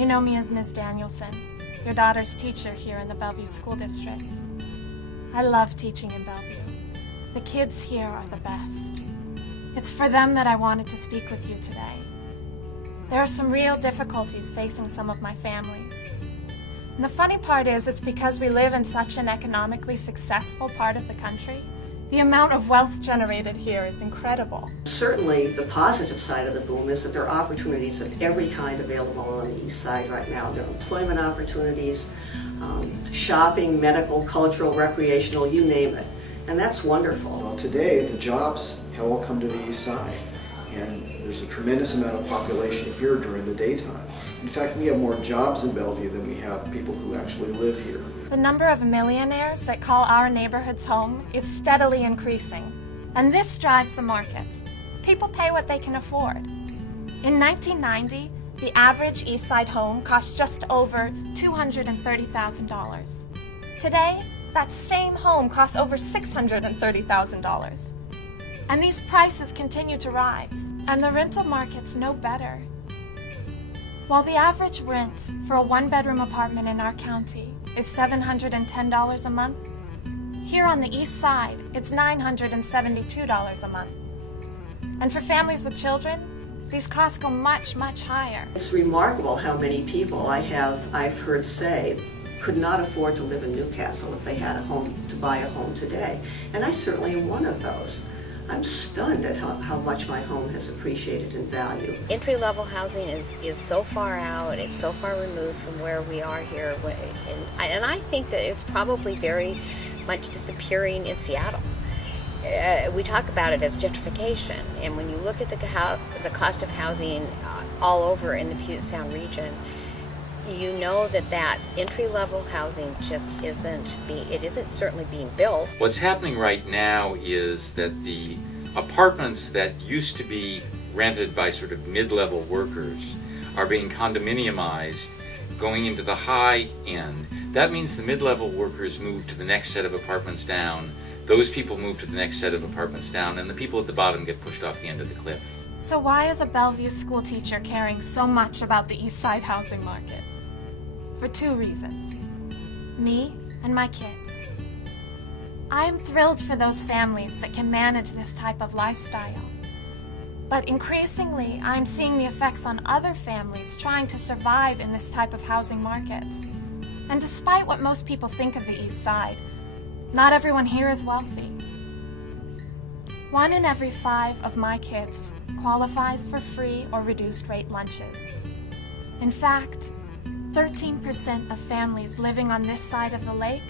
You know me as Ms. Danielson, your daughter's teacher here in the Bellevue School District. I love teaching in Bellevue. The kids here are the best. It's for them that I wanted to speak with you today. There are some real difficulties facing some of my families. And the funny part is, it's because we live in such an economically successful part of the country. The amount of wealth generated here is incredible. Certainly, the positive side of the boom is that there are opportunities of every kind available on the East Side right now. There are employment opportunities, shopping, medical, cultural, recreational, you name it. And that's wonderful. Well, today, the jobs have all come to the East Side, and there's a tremendous amount of population here during the daytime. In fact, we have more jobs in Bellevue than we have people who actually live here. The number of millionaires that call our neighborhoods home is steadily increasing, and this drives the market. People pay what they can afford. In 1990, the average East Side home cost just over $230,000. Today, that same home costs over $630,000. And these prices continue to rise, and the rental market's no better. While the average rent for a one-bedroom apartment in our county is $710 a month, here on the East Side, it's $972 a month. And for families with children, these costs go much, much higher. It's remarkable how many people I've heard say could not afford to live in Newcastle if they had a home, to buy a home today. And I certainly am one of those. I'm stunned at how much my home has appreciated in value. Entry-level housing is so far out, it's so far removed from where we are here, and I think that it's probably very much disappearing in Seattle. We talk about it as gentrification, and when you look at the cost of housing all over in the Puget Sound region, you know that entry-level housing just isn't certainly being built. What's happening right now is that the apartments that used to be rented by sort of mid-level workers are being condominiumized, going into the high end. That means the mid-level workers move to the next set of apartments down, those people move to the next set of apartments down, and the people at the bottom get pushed off the end of the cliff. So why is a Bellevue school teacher caring so much about the East Side housing market? For two reasons: me and my kids. I am thrilled for those families that can manage this type of lifestyle. But increasingly, I'm seeing the effects on other families trying to survive in this type of housing market. And despite what most people think of the East Side, not everyone here is wealthy. 1 in every 5 of my kids qualifies for free or reduced rate lunches. In fact, 13% of families living on this side of the lake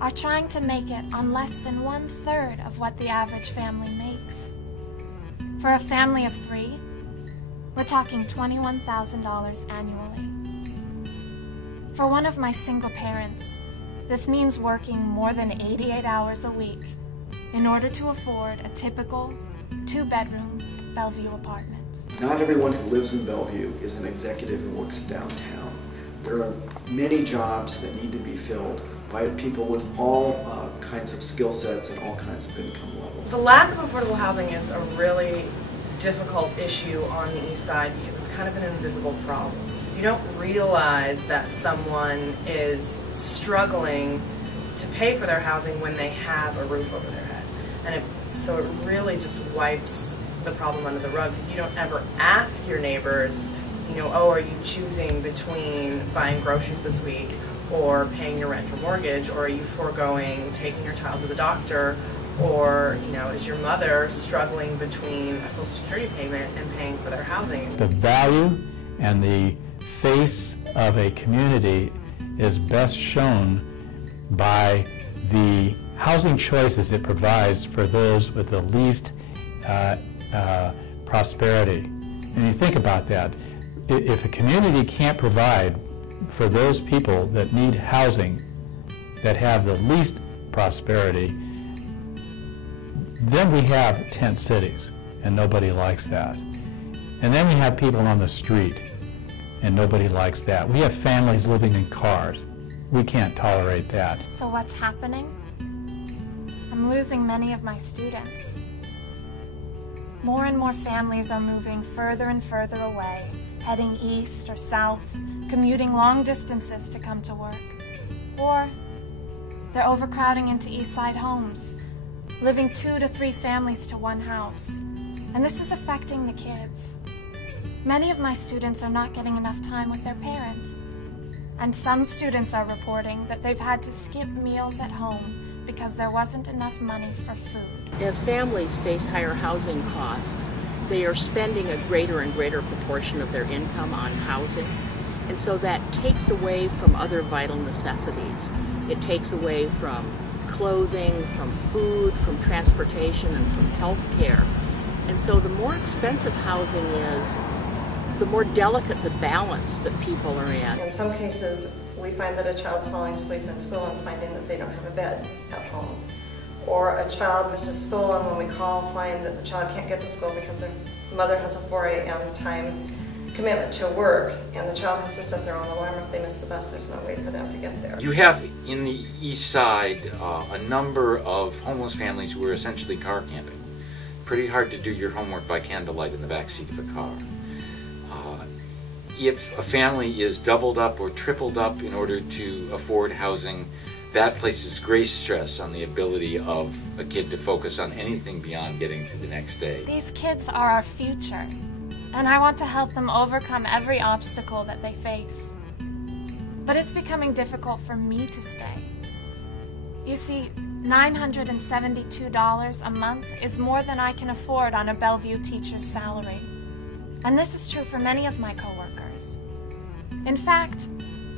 are trying to make it on less than 1/3 of what the average family makes. For a family of 3, we're talking $21,000 annually. For one of my single parents, this means working more than 88 hours a week in order to afford a typical 2-bedroom Bellevue apartment. Not everyone who lives in Bellevue is an executive who works downtown. There are many jobs that need to be filled by people with all kinds of skill sets and all kinds of income levels. The lack of affordable housing is a really difficult issue on the East Side because it's kind of an invisible problem. Because you don't realize that someone is struggling to pay for their housing when they have a roof over their head. And so it really just wipes the problem under the rug, because you don't ever ask your neighbors, you know, oh, are you choosing between buying groceries this week or paying your rent or mortgage, or are you foregoing taking your child to the doctor, or, you know, is your mother struggling between a Social Security payment and paying for their housing? The value and the face of a community is best shown by the housing choices it provides for those with the least prosperity. And you think about that. If a community can't provide for those people that need housing, that have the least prosperity, then we have tent cities, and nobody likes that. And then we have people on the street, and nobody likes that. We have families living in cars. We can't tolerate that. So what's happening? I'm losing many of my students. More and more families are moving further and further away, heading east or south, commuting long distances to come to work. Or they're overcrowding into Eastside homes, living 2 to 3 families to one house. And this is affecting the kids. Many of my students are not getting enough time with their parents. And some students are reporting that they've had to skip meals at home because there wasn't enough money for food. As families face higher housing costs, they are spending a greater and greater proportion of their income on housing. And so that takes away from other vital necessities. It takes away from clothing, from food, from transportation, and from health care. And so the more expensive housing is, the more delicate the balance that people are in. In some cases, we find that a child's falling asleep in school and finding that they don't have a bed at home. Or a child misses school, and when we call, find that the child can't get to school because their mother has a 4 a.m. time commitment to work, and the child has to set their own alarm. If they miss the bus, there's no way for them to get there. You have in the East Side a number of homeless families who are essentially car camping. Pretty hard to do your homework by candlelight in the back seat of a car. If a family is doubled up or tripled up in order to afford housing, that places great stress on the ability of a kid to focus on anything beyond getting through the next day. These kids are our future, and I want to help them overcome every obstacle that they face. But it's becoming difficult for me to stay. You see, $972 a month is more than I can afford on a Bellevue teacher's salary. And this is true for many of my coworkers. In fact,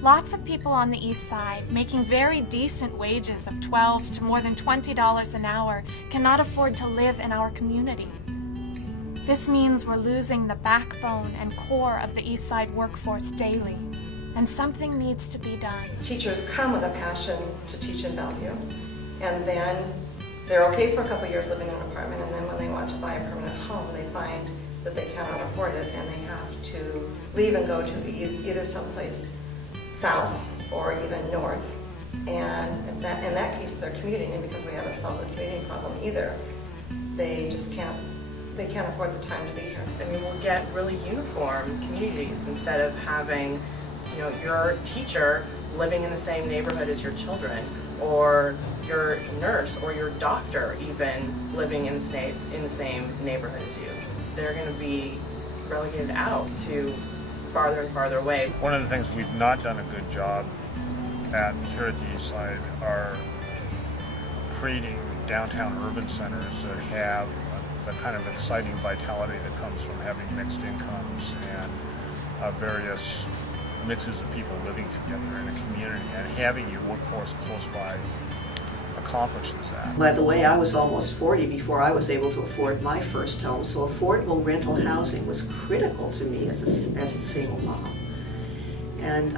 lots of people on the East Side making very decent wages of $12 to more than $20 an hour cannot afford to live in our community. This means we're losing the backbone and core of the East Side workforce daily, and something needs to be done. Teachers come with a passion to teach in Bellevue, and then they're okay for a couple years living in an apartment, and then when they want to buy a permanent home, they find that they cannot afford it, and they have to leave and go to either someplace south or even north. And in that case, they're commuting, and because we haven't solved the commuting problem either, they just can't afford the time to be here. I mean, we'll get really uniform communities instead of having, your teacher living in the same neighborhood as your children, or your nurse or your doctor even living in the same neighborhood as you. They're going to be relegated out to farther and farther away. One of the things we've not done a good job at here at the East Side are creating downtown urban centers that have the kind of exciting vitality that comes from having mixed incomes and various mixes of people living together in a community, and having your workforce close by accomplishes that. By the way, I was almost 40 before I was able to afford my first home, so affordable rental housing was critical to me as a single mom. And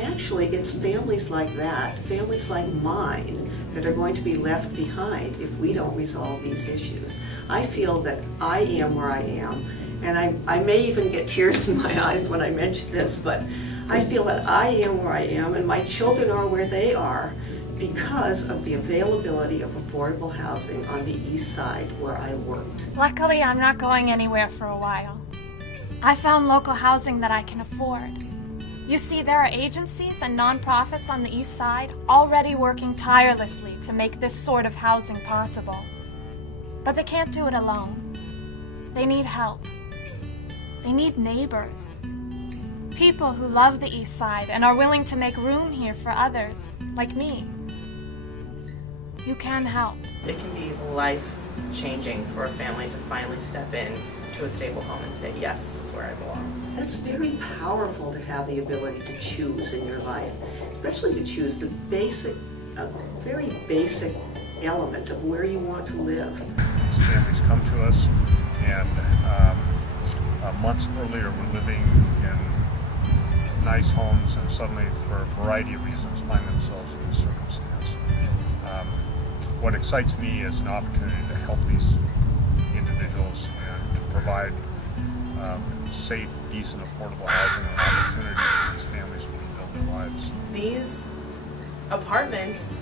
actually, it's families like that, families like mine, that are going to be left behind if we don't resolve these issues. I feel that I am where I am, and I may even get tears in my eyes when I mention this, but I feel that I am where I am and my children are where they are because of the availability of affordable housing on the East Side where I worked. Luckily, I'm not going anywhere for a while. I found local housing that I can afford. You see, there are agencies and nonprofits on the East Side already working tirelessly to make this sort of housing possible. But they can't do it alone. They need help. They need neighbors. People who love the East Side and are willing to make room here for others, like me. You can help. It can be life-changing for a family to finally step in to a stable home and say, yes, this is where I belong. That's very powerful to have the ability to choose in your life, especially to choose the basic, very basic element of where you want to live. These families come to us, and months earlier were living in nice homes, and suddenly, for a variety of reasons, find themselves in this circumstance. What excites me is an opportunity to help these individuals and to provide safe, decent, affordable housing and opportunities for these families to rebuild their lives. These apartments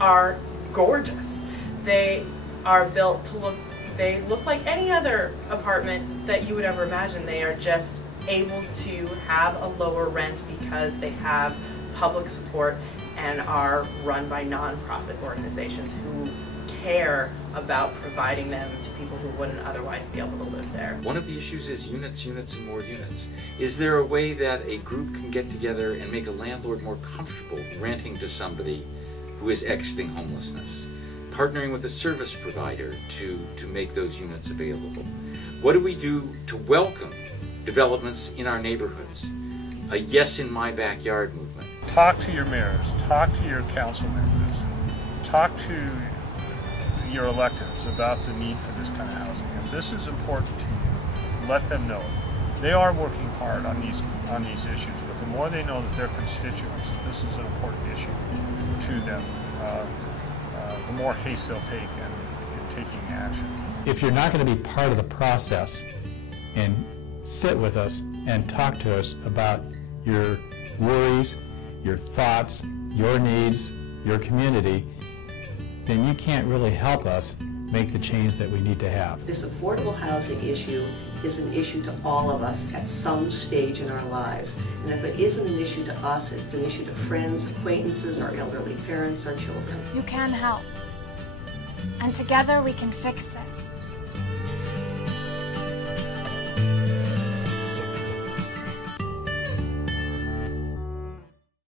are gorgeous. They are built to look like any other apartment that you would ever imagine. They are just able to have a lower rent because they have public support and are run by nonprofit organizations who care about providing them to people who wouldn't otherwise be able to live there. One of the issues is units, and more units. Is there a way that a group can get together and make a landlord more comfortable renting to somebody who is exiting homelessness? Partnering with a service provider to make those units available? What do we do to welcome developments in our neighborhoods? A yes in my backyard movement. Talk to your mayors, talk to your council members, talk to your electeds about the need for this kind of housing. If this is important to you, let them know. They are working hard on these issues, but the more they know that their constituents, that this is an important issue to them, the more haste they'll take in taking action. If you're not going to be part of the process and sit with us and talk to us about your worries, your thoughts, your needs, your community, then you can't really help us make the change that we need to have. This affordable housing issue is an issue to all of us at some stage in our lives. And if it isn't an issue to us, it's an issue to friends, acquaintances, our elderly parents, our children. You can help. And together we can fix this.